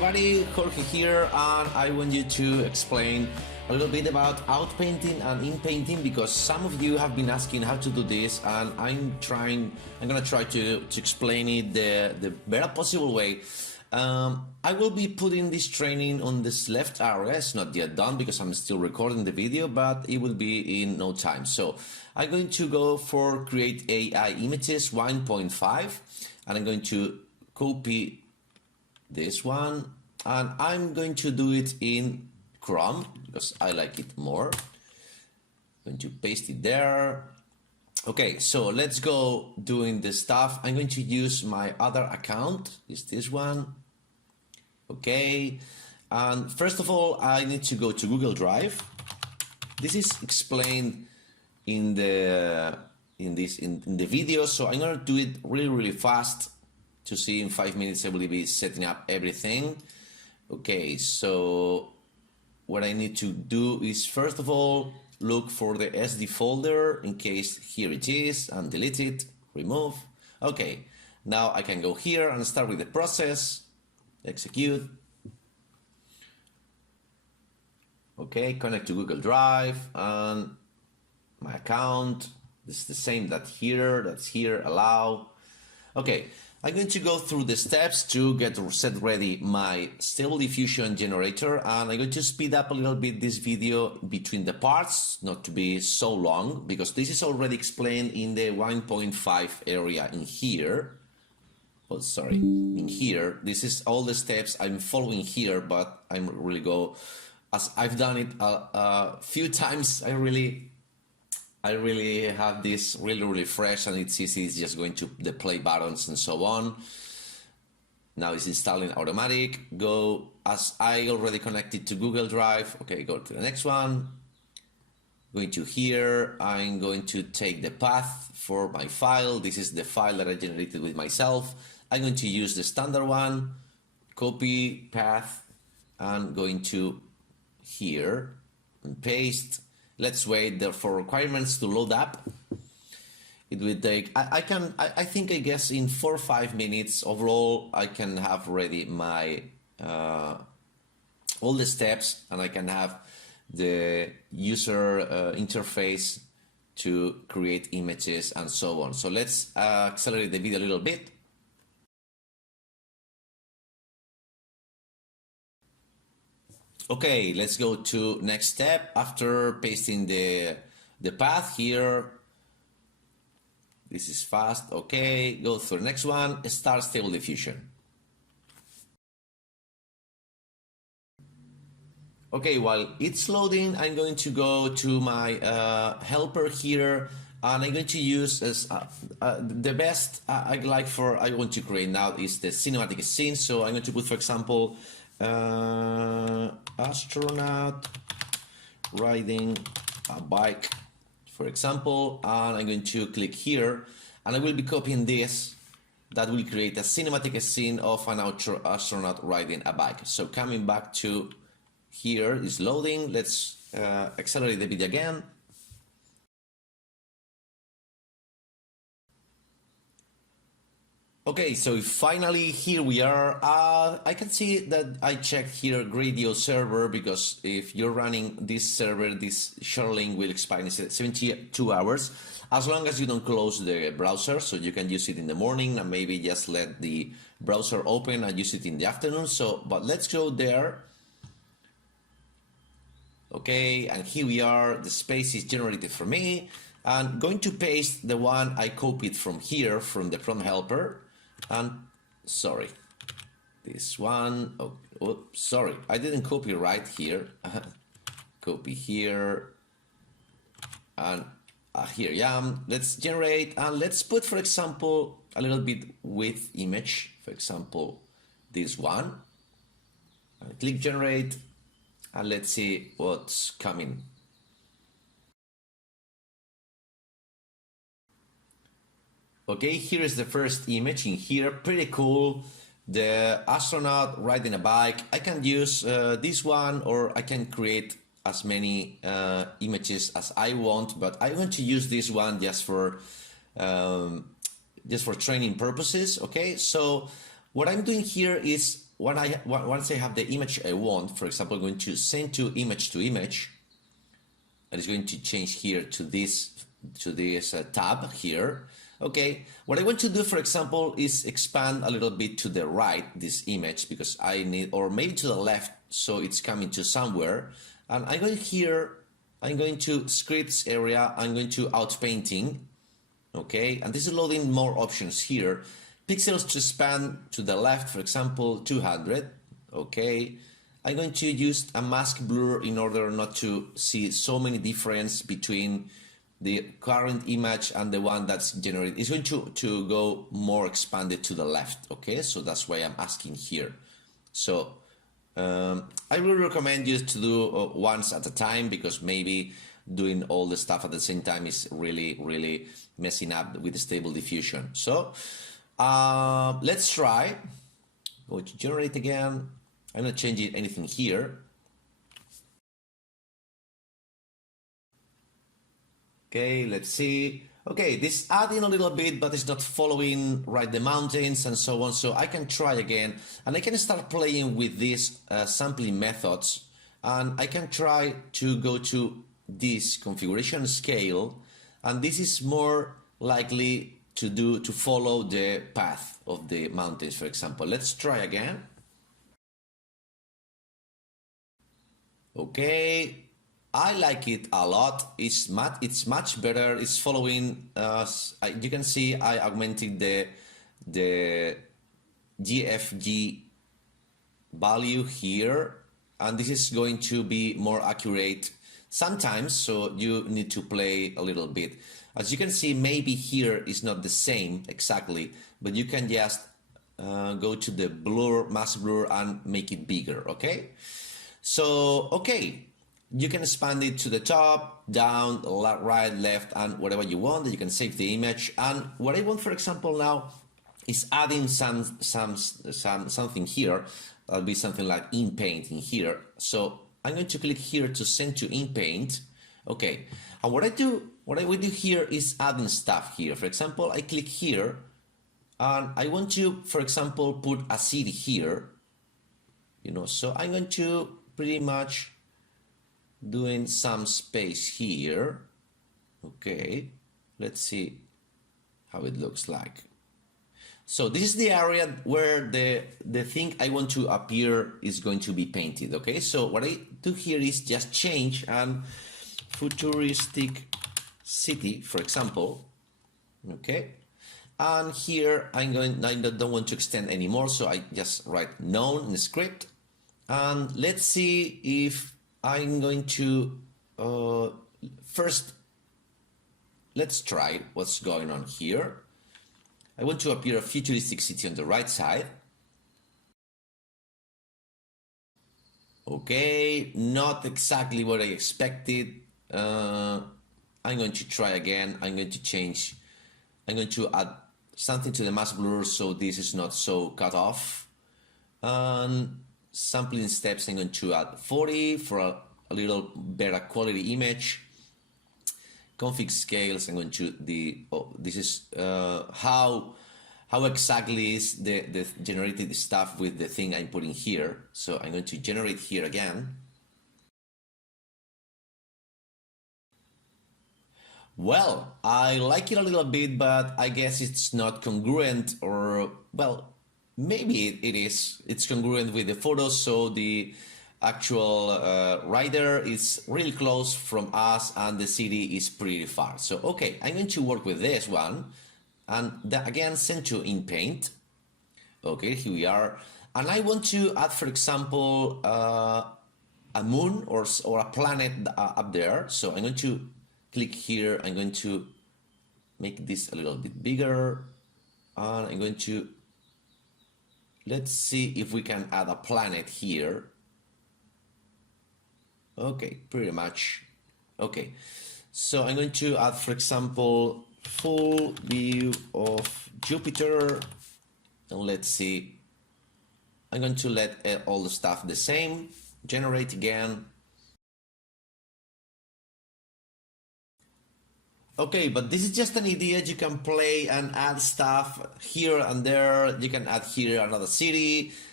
everybody, Jorge here, and I want you to explain a little bit about outpainting and inpainting because some of you have been asking how to do this, and I'm gonna try to explain it the best possible way. I will be putting this training on this left area. It's not yet done because I'm still recording the video, but it will be in no time. So I'm going to go for create AI images 1.5, and I'm going to copy this one, and I'm going to do it in Chrome because I like it more. I'm going to paste it there. Okay, so let's go doing the stuff. I'm going to use my other account, is this one. Okay, and first of all, I need to go to Google Drive. This is explained in the video, so I'm gonna do it really fast to see in 5 minutes I will be setting up everything. Okay, so what I need to do is first of all look for the SD folder in case here it is, and delete it, remove. Okay, now I can go here and start with the process, execute. Okay, connect to Google Drive and my account. This is the same that's here, allow. Okay, I'm going to go through the steps to set ready my Stable Diffusion generator, and I'm going to speed up a little bit this video between the parts, not to be so long, because this is already explained in the 1.5 area in here. Oh, sorry, in here. This is all the steps I'm following here, but I'm really as I've done it a few times. I really have this really fresh, and it's easy. It's just going to the play buttons and so on. Now it's installing automatic. Go, as I already connected to Google Drive. Okay, go to the next one. Going to here, I'm going to take the path for my file. This is the file that I generated with myself. I'm going to use the standard one, copy path, and going to here and paste. Let's wait there for requirements to load up. It will take, I guess in 4 or 5 minutes overall, I can have ready my, all the steps, and I can have the user interface to create images and so on. So let's accelerate the video a little bit. Okay, let's go to next step. After pasting the path here, this is fast. Okay, go to the next one, start Stable Diffusion. Okay, while it's loading, I'm going to go to my helper here, and I'm going to use as the best I want to create now is the cinematic scene. So I'm going to put, for example, astronaut riding a bike, for example, and I'm going to click here, and I will be copying this. That will create a cinematic scene of an astronaut riding a bike. So coming back to here is loading. Let's accelerate the video again. Okay, so finally here we are. I can see that I checked here Gradio server, because if you're running this server, this share link will expire in 72 hours, as long as you don't close the browser, so you can use it in the morning and maybe just let the browser open and use it in the afternoon. So, but let's go there. Okay, and here we are. The space is generated for me. I'm going to paste the one I copied from here, from the prompt helper. And sorry, this one, oh, sorry, I didn't copy right here. Copy here, and here I am. Let's generate, and let's put, for example, a little bit with image, for example, this one. And click generate, and let's see what's coming. Okay, here is the first image in here, pretty cool. The astronaut riding a bike. I can use this one, or I can create as many images as I want, but I want to use this one just for training purposes. Okay, so what I'm doing here is once I have the image I want, for example, I'm going to send to image, and it's going to change here to this tab here. Okay, what I want to do, for example, is expand a little bit to the right this image, because I need, or maybe to the left, so it's coming to somewhere. And I'm going here, I'm going to scripts area, I'm going to Outpainting. Okay, and this is loading more options here. Pixels to expand to the left, for example, 200. Okay, I'm going to use a mask blur in order not to see so many difference between the current image and the one that's generated. It's going to go more expanded to the left. Okay, so that's why I'm asking here. So I will recommend you to do once at a time, because maybe doing all the stuff at the same time is really messing up with the stable diffusion. So let's try. Go to generate again. I'm not changing anything here. Okay, let's see. Okay, this adding a little bit, but it's not following right the mountains and so on. So I can try again, and I can start playing with these sampling methods, and I can try to go to this configuration scale, and this is more likely to follow the path of the mountains, for example. Let's try again. Okay, I like it a lot. It's much better. It's following. You can see I augmented the GFG value here, and this is going to be more accurate sometimes. So you need to play a little bit. As you can see, maybe here is not the same exactly, but you can just go to the blur, mask blur, and make it bigger. Okay. So okay. You can expand it to the top, down, right, left, and whatever you want. You can save the image. And what I want, for example, now is adding something here. That'll be something like Inpainting here. So I'm going to click here to send to Inpaint. Okay. And what I will do here is adding stuff here. For example, I click here, and I want to, for example, put a city here. You know, so I'm going to pretty much doing some space here. Okay, let's see how it looks like. So this is the area where the thing I want to appear is going to be painted. Okay, so what I do here is just change and futuristic city, for example. Okay, and here I don't want to extend anymore, so I just write known in the script, and let's see if I'm going to first, let's try what's going on here. I want to appear a futuristic city on the right side. Okay, not exactly what I expected. I'm going to try again. I'm going to add something to the mask blur so this is not so cut off. And sampling steps, I'm going to add 40 for a little better quality image. Config scales, I'm going to this is how exactly is the generated stuff with the thing I'm putting here. So I'm going to generate here again. Well, I like it a little bit, but I guess it's not congruent, or well, maybe it is. It's congruent with the photos, so the actual rider is really close from us and the city is pretty far. So okay, I'm going to work with this one, and again send to Inpaint. Okay, here we are, and I want to add, for example, a moon or a planet up there. So I'm going to click here. I'm going to make this a little bit bigger, and I'm going to, let's see if we can add a planet here. Okay, pretty much. Okay, so I'm going to add, for example, full view of Jupiter, and let's see. I'm going to let all the stuff the same. Generate again. Okay, but this is just an idea. You can play and add stuff here and there. You can add here another city.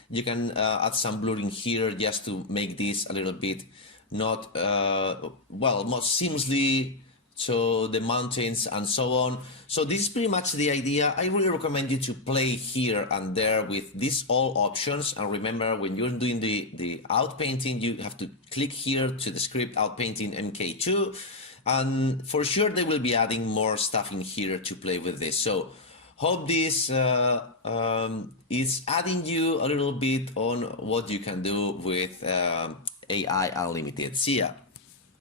You can add some blurring here just to make this a little bit not well, more seamlessly to the mountains and so on. So this is pretty much the idea. I really recommend you to play here and there with these all options. And remember, when you're doing the outpainting, you have to click here to the script outpainting MK2. And for sure, they will be adding more stuff in here to play with this. So hope this is adding you a little bit on what you can do with AI Unlimited. See ya.